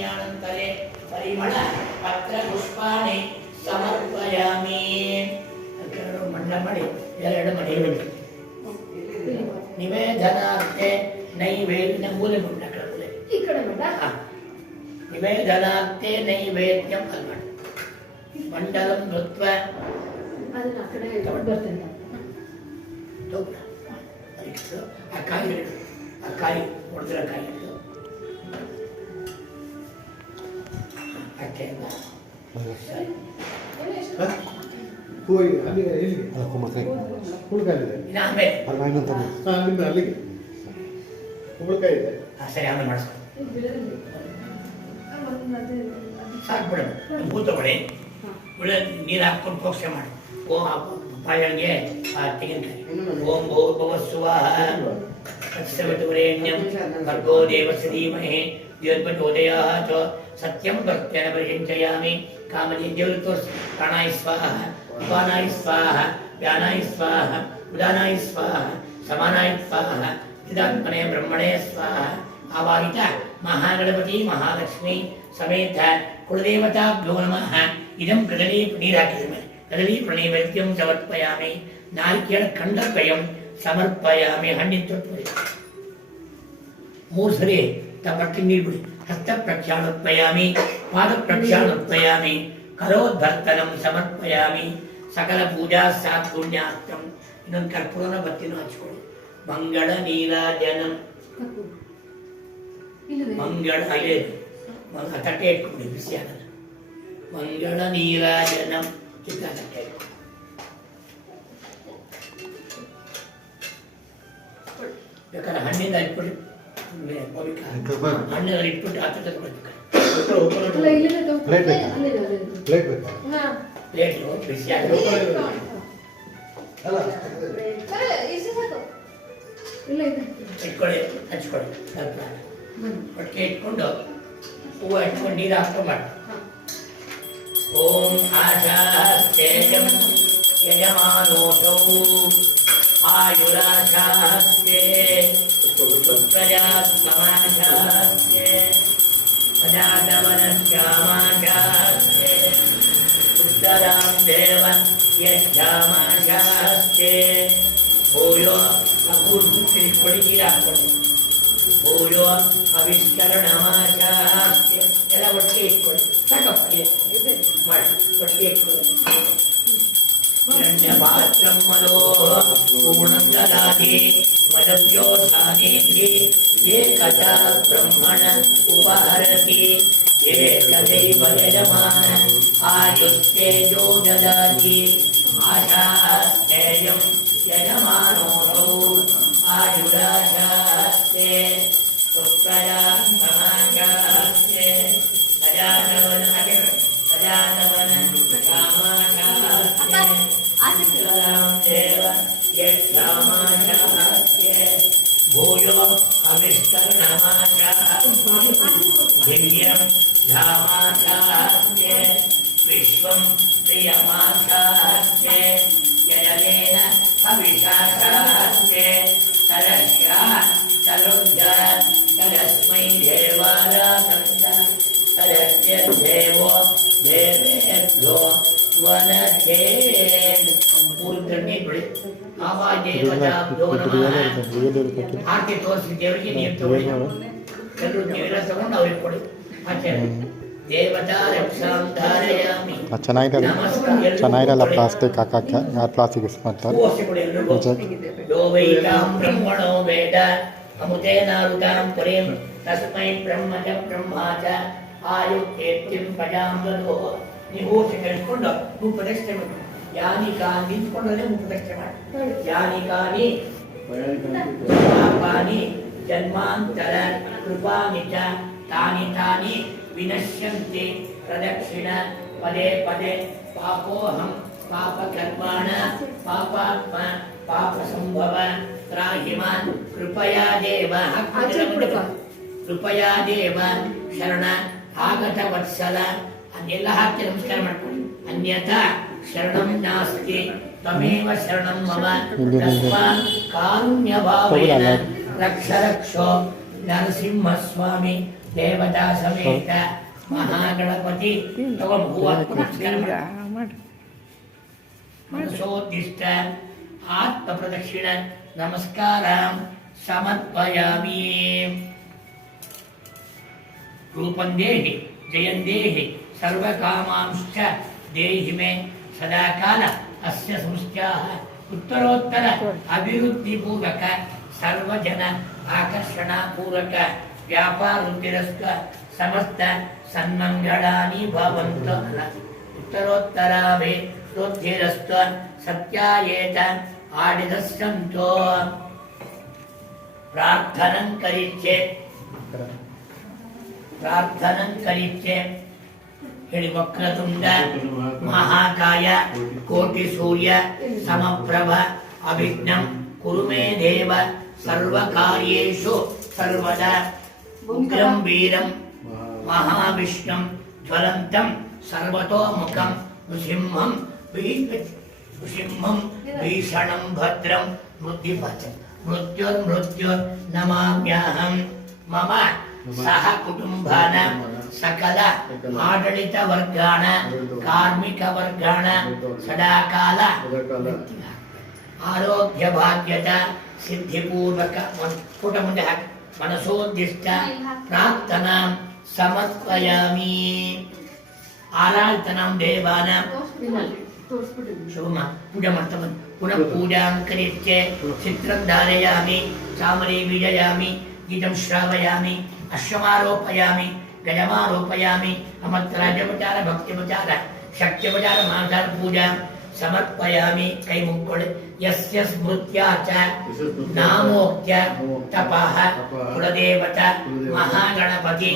पानीयानन्तरे परिमळ पत्रपुष्पाणि समर्पयामि मण्ड मणि ಎರಡು ಮಣಿ निवेदनार्थे नैवेद्यं मूले मुंडकले ಈ ಕಡೆ ಮಡ निवेदनार्थे नैवेद्यं ಅಲ್ಮಣ ಮಂಡಲಂ ನೃತ್ವ ಅದನ್ನ ಆ ಕಡೆ ಬರ್ತೇನೆ ತೋಪ ಅದಕ್ಕೆ ಆ ಕಾಯಿ ಹೊಡೆದ್ರ ಕಾಯಿ ಇಟ್ಟು ಅಷ್ಟೇನ ಹೋಗಿ ಅಲ್ಲಿ ಇಲ್ಲಿ ಕುಂಬಳಕಾಯಿ ಕುಂಬಳಕಾಯಿ ಇದೆ ಆಮೇಲೆ ಅಲ್ಲ ಇನ್ನೊಂದು ಅಲ್ಲಿಂದ ಅಲ್ಲಿಗೆ ಕುಂಬಳಕಾಯಿ ಇದೆ ಸರಿ ಆಮೇಲೆ ಮಾಡಿಸ್ಕೊ ಸಾಕು ಬಿಡ ಕೂತ್ಕೊಳ್ಳಿ ಒಳ್ಳೆ ನೀರು ಹಾಕ್ಕೊಂಡು ಪ್ರೋಕ್ಷೆ ಮಾಡಿ ಓಂ ಪಾಯಂಗೆ ತೆಂಗಿನಕಾಯಿ ಓಂ ಭೂರ್ಭುವಸ್ಸುವಃ ತತ್ಸವಿತುರೇಣ್ಯಂ ಭರ್ಗೋ ದೇವस्य धीमहि द्योतपचोदयाः च सत्यं भक्तेन परिचिन्तयामि कामनी देवरी तोरिಸಿ ಪ್ರಾಣಾಯ ಸ್ವಾಹ ಉಪಾನಾಯ ಸ್ವಾಹ ವ್ಯಾನಾಯ ಸ್ವಾಹ ಉದಾನಾಯ ಸ್ವಾಹ ಸಮಾನಾಯ ಸ್ವಾಹ ಚಿದಾತ್ಮನೆ ಬ್ರಹ್ಮಣೇ ಸ್ವಾಹ ಆವಾಹಿತ ಮಹಾಗಣಪತಿ ಮಹಾಲಕ್ಷ್ಮಿ ಸಮೇತ ಕುಲದೇವತಾಭ್ಯೋ ನಮಃ ಇದಂ ಕದಲಿ ನೀರು ಹಾಕಿದ ಮೇಲೆ ಕದಲಿ ಪ್ರಣೈವೇದ್ಯಂ ಸಮರ್ಪಯಾಮಿ ನಾರಿಕೇಳ ಖಂಡದ್ವಯಂ ಸಮರ್ಪಯಾಮಿ ಹಣ್ಣಿನ ತೊಟ್ಟು ಮೂರು ಸರಿ ತಪ್ಪಟ್ಟಿ ನೀರು ಬಿಡಿ ಹಸ್ತ ಪ್ರಕ್ಷಾಳೋತ್ಪಯಾಮಿ ಪಾದ ಪ್ರಕ್ಷಾಳೋತ್ಪಯಾಮಿ ಕರೋದ್ಭರ್ತನಂ ಸಮರ್ಪಯಾಮಿ ಸಕಲ ಪೂಜಾ ಸಾತ್ ಪುಣ್ಯಾರ್ಥಂ ಇನ್ನೊಂದು ಕರ್ಪೂರನ ಬತ್ತಿನೂ ಹಚ್ಕೊಳ್ಳಿ ಮಂಗಳ ನೀರಾಜನಂ ಮಂಗಳ ಅಲ್ಲೇ ತಟ್ಟೆ ಇಟ್ಕೊಂಡು ಬಿಸಿ ಆಗಲ್ಲ ಮಂಗಳ ನೀರಾಜನಂ ಚಿತ್ತ ತಟ್ಟೆ ಬೇಕಾದ್ರೆ ಹಣ್ಣಿಂದ ಇಟ್ಬಿಡಿ ಹಣ್ಣಿನ ಇಟ್ಬಿಟ್ಟು ಹತ್ತು ತಗೊಳ್ಬೇಕು ಪ್ಲೇಟ್ ಬಿಸಿ ಆಗಲ್ಲ ಇಟ್ಕೊಳ್ಳಿ ಹಚ್ಕೊಳ್ಳಿ ಸ್ವಲ್ಪ ಒಟ್ಟಿಗೆ ಇಟ್ಕೊಂಡು ಹೂವು ಇಟ್ಕೊಂಡು ನೀರು ಹಾಕ್ಕೊಂಡು ಮಾಡಿ ಓಂ ಆಶಾಸ್ತೇಜಂ ಯಜಮಾನೋಸೌ ಆಯುರಾಶಾಸ್ತೆ ಶುಕ್ರಜಾ ಸಮಾಶಾಸ್ತೆ ಅಜಾತವನಶ್ಯಾಮಾಶಾಸ್ತೆ ಉತ್ತರಾಂ ದೇವ ಯಶ್ಯಾಮಾಶಾಸ್ತೆ ಭೂಯೋ ಅಪೂರ್ತಿ ನೀರು ಹಾಕ್ಕೊಂಡು ಭೂಯೋ ಅವಿಷ್ಕರಣಮಾಶಾಸ್ತೆ ಎಲ್ಲ ಒಟ್ಟಿಗೆ ಇಟ್ಕೊಳ್ಳಿ ಸಾಕಪ್ಪ ಮಾಡಿ ಒಟ್ಟಿಗೆ ಇಟ್ಕೊಳ್ಳಿ हिरण्यपात्रं मदो पूर्णं ददाति मदव्योधानेति एकदा ब्रह्मण उपहरति एकदैव यजमान आयुस्तेजो ददाति आशास्तेजं यजमानोऽसौ आयुराशास्ते शुक्लया समाशास्ते अजातवन कामाशास्ते देव यक्षामाशास्ते भूयो अविष्करणमाशास्ते धामाशास्ते विश्वं प्रियमाशास्ते यजनेन अविशाशास्ते तदस्या तरुद्या तदस्मै देवाराधन्त तदस्य देवो देवेभ्यो वनते ಮೂರನೇ ಬಿಡಿ ಆವಾಜೇವತಾಭ್ಯೋ ನಮಃ ಆರತಿ ತೋರಿಸಿ ದೇವರಿಗೆ ನೀವು ತಗೊಳ್ಳಿ ಎಲ್ಲರೂ ನೀವೆಲ್ಲ ತಗೊಂಡು ಅವ್ರಿಗೆ ಕೊಡಿ ಆಚಾರ್ಯ ದೇವತಾ ರಕ್ಷಾಂ ಧಾರಯಾಮಿ ಚೆನ್ನಾಗಿರಲ್ಲ ಪ್ಲಾಸ್ಟಿಕ್ ಹಾಕಕ್ಕೆ ಯಾರು ಪ್ಲಾಸ್ಟಿಕ್ ಯೂಸ್ ಮಾಡ್ತಾರೆ ಯೋ ವೈತಾಂ ಬ್ರಹ್ಮಣೋ ವೇದ ಅಮುತೇನಾರುತಾಂ ಪುರೀಂ ತಸ್ಮೈ ಬ್ರಹ್ಮ ಚ ಬ್ರಹ್ಮಾ ಚ ಆಯುಕ್ತೇತ್ಯಂ ಪಜಾಂ ದದೋ ನೀವು ಹೇಳ್ಕೊಂಡು ನೀವು ಪ್ರದಕ್ಷಿಣೆ ಮಾಡಿ ಯಾನಿಕಾನಿ ನಿಂತ್ಕೊಂಡ್ರೆ ನೀವು ಪ್ರದಕ್ಷಿಣೆ ಮಾಡಿ ಯಾನಿಕಾನಿ ಪಾಪಾನಿ ಜನ್ಮಾಂತರ ಕೃಪಾನಿ ಚ ತಾನಿ ತಾನಿ ವಿನಶ್ಯಂತಿ ಪ್ರದಕ್ಷಿಣ ಪದೇ ಪದೇ ಪಾಪೋಹಂ ಪಾಪಕರ್ಮಾಣ ಪಾಪಾತ್ಮ ಪಾಪ ಸಂಭವ ತ್ರಾಹಿಮಾನ್ ಕೃಪಯಾ ದೇವ ಕೃಪಯಾ ದೇವ ಶರಣ ಆಗತ ವತ್ಸಲ ಅದೆಲ್ಲ ಹಾಕಿ ನಮಸ್ಕಾರ ಮಾಡ್ಕೊಳ್ಳಿ ಅನ್ಯಥಾ ಶರಣಂ ನಾಸ್ತಿ ತಮೇವ ಶರಣಂ ಮಮ ತಸ್ಮಾತ್ ಕಾರುಣ್ಯ ಭಾವೇನ ರಕ್ಷ ರಕ್ಷೋ ನರಸಿಂಹ ಸ್ವಾಮಿ ದೇವತಾ ಸಮೇತ ಮಹಾಗಣಪತಿ ಮನಸೋದ್ದಿಷ್ಟ ಆತ್ಮ ಪ್ರದಕ್ಷಿಣ ನಮಸ್ಕಾರ ಸಮರ್ಪಯಾಮಿ. ರೂಪಂ ದೇಹಿ ಜಯಂ ದೇಹಿ ಸರ್ವಕಾಮಾಂಶ್ಚ ದೇಹಿ ಮೇ ಸದಾಕಾಲ ಅಸ್ಯ ಸಂಸ್ಥಾಃ ಉತ್ತರೋತ್ತರ ಅಭಿವೃದ್ಧಿಪೂರ್ವಕ ಸರ್ವಜನ ಆಕರ್ಷಣಾಪೂರ್ವಕ ವ್ಯಾಪಾರೋದ್ಧಿರಸ್ಥ ಸಮಸ್ತ ಸನ್ಮಂಗಳಾನಿ ಭವಂತು. ಉತ್ತರೋತ್ತರಾಭಿವೃದ್ಧಿರಸ್ಥ ಸತ್ಯಾಯೇತ ಆಡಿದಸ್ಸಂತೋ. ಪ್ರಾರ್ಥನಂ ಕರಿಚ್ಛೆ ಹೇಳಿ. ವಕ್ರತುಂಡ ಮಹಾಕಾಯ ಕೋಟಿ ಸೂರ್ಯ ಸಮಪ್ರಭ ಅವಿಘ್ನಂ ಕುರು ಮೇ ದೇವ ಸರ್ವಕಾರ್ಯೇಷು ಸರ್ವದಾ. ಉಗ್ರಂ ವೀರಂ ಮಹಾವಿಷ್ಣುಂ ಜ್ವಲಂತಂ ಸರ್ವತೋಮುಖಂ ನೃಸಿಂಹಂ ಭೀಷಣಂ ಭದ್ರಂ ಮೃತ್ಯುರ್ಮೃತ್ಯುರ್ ನಮಾಮ್ಯಹಂ. ಮಮ ಸಹ ಕುಟುಂಬಾನ ಸಕಲ ಆಡಳಿತ ವರ್ಗಾಣ ಕಾರ್ಮಿಕ ವರ್ಗಾಣ ಸದಾಕಾಲ ಆರೋಗ್ಯ ಭಾಗ್ಯದ ಸಿದ್ಧಿಪೂರ್ವಕ ಪುಟ ಮುಂದೆ ಹಾಕಿ ಮನಸೋದ್ದಿಷ್ಟ ಪ್ರಾರ್ಥನಾ ಸಮರ್ಪಯಾಮಿ. ಆರಾಧನಾಂ ದೇವಾನಾಂ ಶುಭಮ ಪೂಜೆ ಮಾಡ್ತಾ ಬಂದು ಪುನಃ ಪೂಜಾಂ ಕರಿಚ್ಛೆ. ಚಿತ್ರಂ ಧಾರಯಾಮಿ ಚಾಮರಿ ಬೀಜಯಾಮಿ ಗೀತಂ ಶ್ರಾವಯಾಮಿ ಅಶ್ವಮಾರೋಪಯಾಮಿ ಗಜಮಾರೋಪಯಾಮಿ. ಅಮರ್ತ್ರಾಜ್ಯೋಪಚಾರ ಭಕ್ತಿಪಚಾರ ಶಕ್ತ್ಯೋಪಚಾರ ಮಾನಸಾರ ಪೂಜಾ ಸಮರ್ಪಯಾಮಿ. ಕೈ ಮುಕ್ಕೊಳ್ಳಿ. ಯಸ್ಯ ಸ್ಮೃತ್ಯಾ ಚ ನಾಮೋಕ್ತ್ಯ ತಪಃ ಕುಲದೇವತ ಮಹಾಗಣಪತಿ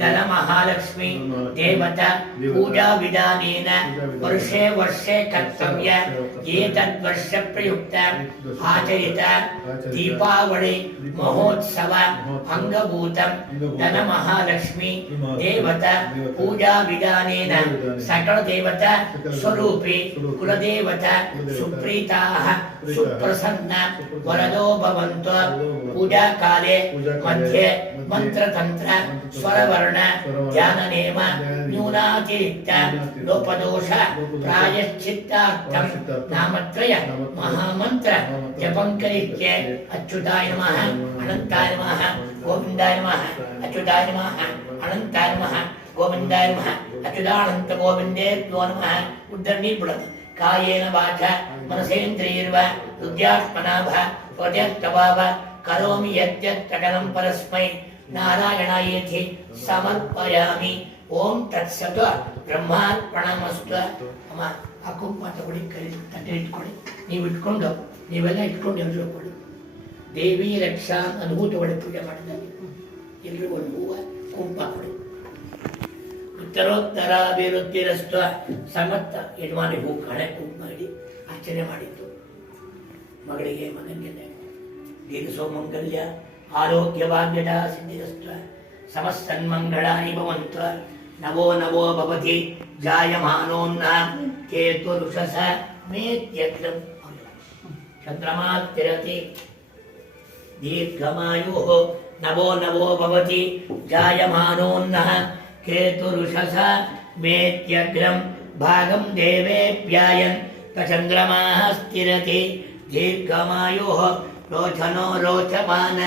ಧನ ಮಹಾಲಕ್ಷ್ಮಿ ದೇವತಾ ಪೂಜಾ ವಿಧಾನೇನ ವರ್ಷೇ ವರ್ಷೇ ಕರ್ತವ್ಯ. ಏತದ್ವರ್ಷ ಪ್ರಯುಕ್ತ ಆಚರಿತ ದೀಪಾವಳಿ ಮಹೋತ್ಸವ ಅಂಗಭೂತಂ ಧನ ಮಹಾಲಕ್ಷ್ಮಿ ದೇವತಾ ಪೂಜಾ ವಿಧಾನೇನ ಸಕಲ ದೇವತಾ ಸ್ವರೂಪಿ ಕುಲದೇವತಾ ಸುಪ್ರೀತಾಃ ಸುಪ್ರಸನ್ನ ವರದೋ ಭವಂತು. ಪೂಜಾ ಕಾಲೇ ಮಧ್ಯೆ ಮಂತ್ರತಂತ್ರ ಸ್ವರವರ್ಣ ಧ್ಯಾನ ನೇಮ ನ್ಯೂನಾತಿರಿಕ್ತ ಲೋಪದೋಷ ಪ್ರಾಯಶ್ಚಿತ್ತಾರ್ಥಂ ನಾಮತ್ರಯ ಮಹಾಮಂತ್ರ ಜಪಂ ಕರಿಚ್ಛೆ. ಅಚ್ಯುತಾಯ ನಮಃ ಅನಂತಾಯ ನಮಃ ಗೋವಿಂದಾಯ ನಮಃ ಅಚ್ಯುತಾಯ ನಮಃ ಅನಂತಾಯ ನಮಃ ಗೋವಿಂದಾಯ ನಮಃ ಅಚ್ಯುತಾನಂತ ಗೋವಿಂದೇಭ್ಯೋ ನಮಃ. ಉದ್ಧರಣಿ ನೀರು ಬಿಡೋದು. ಕಾಯೇನ ವಾಚ ಮನಸೇಂದ್ರಿಯರ್ವ ಹೃದಯಾತ್ಮನಾಭ ಸ್ವಜಸ್ತವಾವ ಕರೋಮಿ ಯದ್ಯತ್ತಕನಂ ಪರಸ್ಮೈ ನಾರಾಯಣಾಯೇತಿ ಸಮರ್ಪಯಾಮಿ. ಓಂ ತತ್ಸತ್. ಬ್ರಹ್ಮಾರ್ಪಣಮಸ್ತು. ಅಮ್ಮ ಆ ಕುಂಕುಮ ತಗೊಳ್ಳಿ, ಕೈ ತಟ್ಟೆ ಇಟ್ಕೊಳ್ಳಿ. ನೀವು ಇಟ್ಕೊಂಡು ನೀವೆಲ್ಲ ಇಟ್ಕೊಂಡು ಎಲ್ಲರೂ ಕೊಡಿ. ದೇವಿ ರಕ್ಷಾ ಅನುಭೂತ ಒಳ್ಳೆ ಪೂಜೆ ಮಾಡಿದಾಗ ಎಲ್ಲರೂ ಒಂದು ಹೂವು ಕುಂಕುಮ ಕೊಡಿ. ಉತ್ತರೋತ್ತರಾಭಿವೃದ್ಧಿರಸ್ತ ಸಮರ್ಥ. ಯಜಮಾನಿ ಹೂ ಕಳೆ ಕುಂಕುಮ ಇಡಿ ಅರ್ಚನೆ ಮಾಡಿದ್ದು. ಮಗಳಿಗೆ ಮಗನಿಗೆ ದೀರ್ಘ ಮಂಗಲ್ಯ ಆರೋಗ್ಯ ಭಾಗ್ಯದ ಸಿದ್ಧಿರಸ್ತ ಸಮಸ್ತನ್ಮಂಗಳಾನಿ ಭವಂತು. ನವೋ ನವೋ ಭವತಿ ಜಾಯಮಾನೋನ್ನ ಕೇತುರುಷಸ ಮೇತ್ಯಗ್ರಂ. ಚಂದ್ರಮಾತಿರತಿ ದೀರ್ಘಮಾಯುಃ. ನವೋ ನವೋ ಭವತಿ ಜಾಯಮಾನೋನ್ನಃ ಕೇತುರುಷಸ ಮೇತ್ಯಗ್ರಂ. ಭಾಗಂ ದೇವೇಭ್ಯಾಯನ್ ಚಂದ್ರಮಾಃ ಸ್ಥಿರತಿ ದೀರ್ಘಮಾಯುಃ. ರೋಚನೋ ರೋಚಮಾನ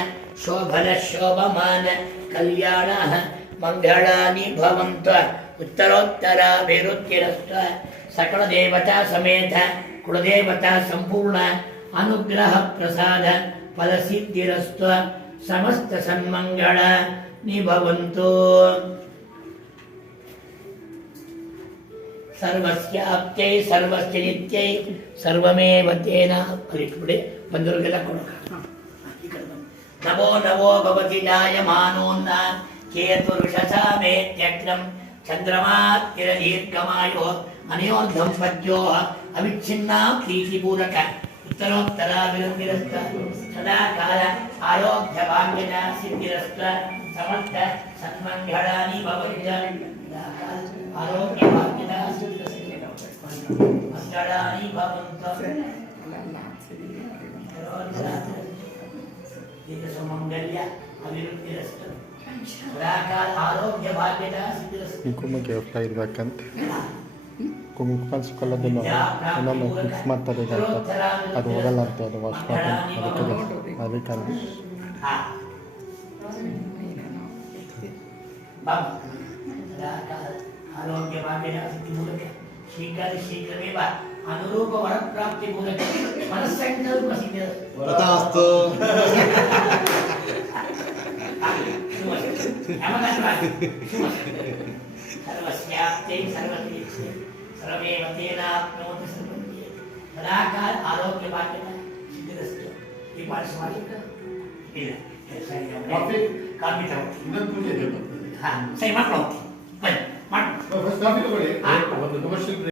ಶೋಭನ ಶೋಭಮಾನ ಕಲ್ಯಾಣಃ ಮಂಗಳಾನಿ ಭವಂತು. ಉತ್ತರೋತ್ತರಾಭಿವೃದ್ಧಿರಸ್ತು. ಸಕಲ ದೇವತಾ ಸಮೇತ ಕುಲದೇವತಾ ಸಂಪೂರ್ಣ ಅನುಗ್ರಹ ಪ್ರಸಾದ ಫಲಸಿದ್ಧಿರಸ್ತು. ಸಮಸ್ತ ಸನ್ಮಂಗಳ ನಿಭವಂತು. ಸರ್ವಸ್ಯಾಪ್ತೈ ಸರ್ವಸ್ಯ ನಿತ್ಯೈ ಸರ್ವಮೇವ ತೇನ. ಕಲಿಟ್ಬಿಡಿ. ಬಂದವರಿಗೆಲ್ಲ ಕೊಡೋಣ. ನವೋ ನವೋ ಭವತಿ ಜಾಯಮಾನೋನ್ನ ಕೇತುರುಷಸ ಮೇತ್ಯಗ್ರಂ. ಚಂದ್ರಮಾತಿರ ದೀರ್ಘಮಾಯೋ ಅನಯೋರ್ಧಂಪತ್ಯೋ ಅವಿಚ್ಛಿನ್ನ ಪ್ರೀತಿಪೂರಕ. ಉತ್ತರೋತ್ತರಾಭಿವೃದ್ಧಿರಸ್ತ ಸದಾ ಕಾಲ ಆರೋಗ್ಯ ಭಾಗ್ಯದ ಸಿದ್ಧಿರಸ್ತ. ಸಮರ್ಥ ಸನ್ಮಂಗಳಾನಿ ಭವಂತು. ಆರೋಗ್ಯ ಭಾಗ್ಯದ ಮಂಗಳಾನಿ ಭವಂತು. ದೀರ್ಘ ಸುಮಂಗಲ್ಯ ಅಭಿವೃದ್ಧಿರಸ್ತು ಸದಾಕಾಲ ಆರೋಗ್ಯ ಭಾಗ್ಯದ ಸಿದ್ಧಿರಸ್ತು ಕುಂಕುಮಕ್ಕೆ ಫ್ಲೈ ಇರ್ಬೇಕಂತ ಕುಂಕುಮ ಹಚ್ಕೊಳ್ಳೋದಿಲ್ಲ ಇನ್ನೊಮ್ಮೆ ಫಿಕ್ಸ್ ಮಾಡ್ತಾರೆ ಈಗ ಅಂತ ಅದು ಹೋಗಲ್ಲ ಅಂತ ಅದು ವಾಶ್ ಮಾಡಿ ಅದಕ್ಕೆ ಹಾ ಬಾಬು ಸದಾಕಾಲ ಆರೋಗ್ಯ ಭಾಗ್ಯದ ಸಿದ್ಧಿ ಮೂಲಕ ಶೀಘ್ರಮೇವ ಅನುರೂಪ ವರಪ್ರಾಪ್ತಿ ಮೂಲಕ ಮನಸ್ಸಂಕಲ್ಪ ಸಿದ್ಧ ವ್ರತಾಸ್ತು सर्वस्याप्ते सर्वतीर्थे सर्वमेव तेनाप्नोति सर्वं सदाकाल आरोग्य भाग्यता सिद्धिरस्तु ಈ ಪಾಠ ಇಲ್ಲ ಕಾಫಿ ತಗೊಳ್ಳಿ ಇನ್ನೊಂದು ಪೂಜೆ ಇದೆ ಹಾ ಸರಿ ಮಾಡ್ಕೊಂಡು ಬನ್ನಿ ಮಾಡ್ಕೊಂಡು ಫಸ್ಟ್ ಕಾಫಿ ತಗೊಳ್ಳಿ ಒಂದು ಕಮರ್ಷಿಯಲ್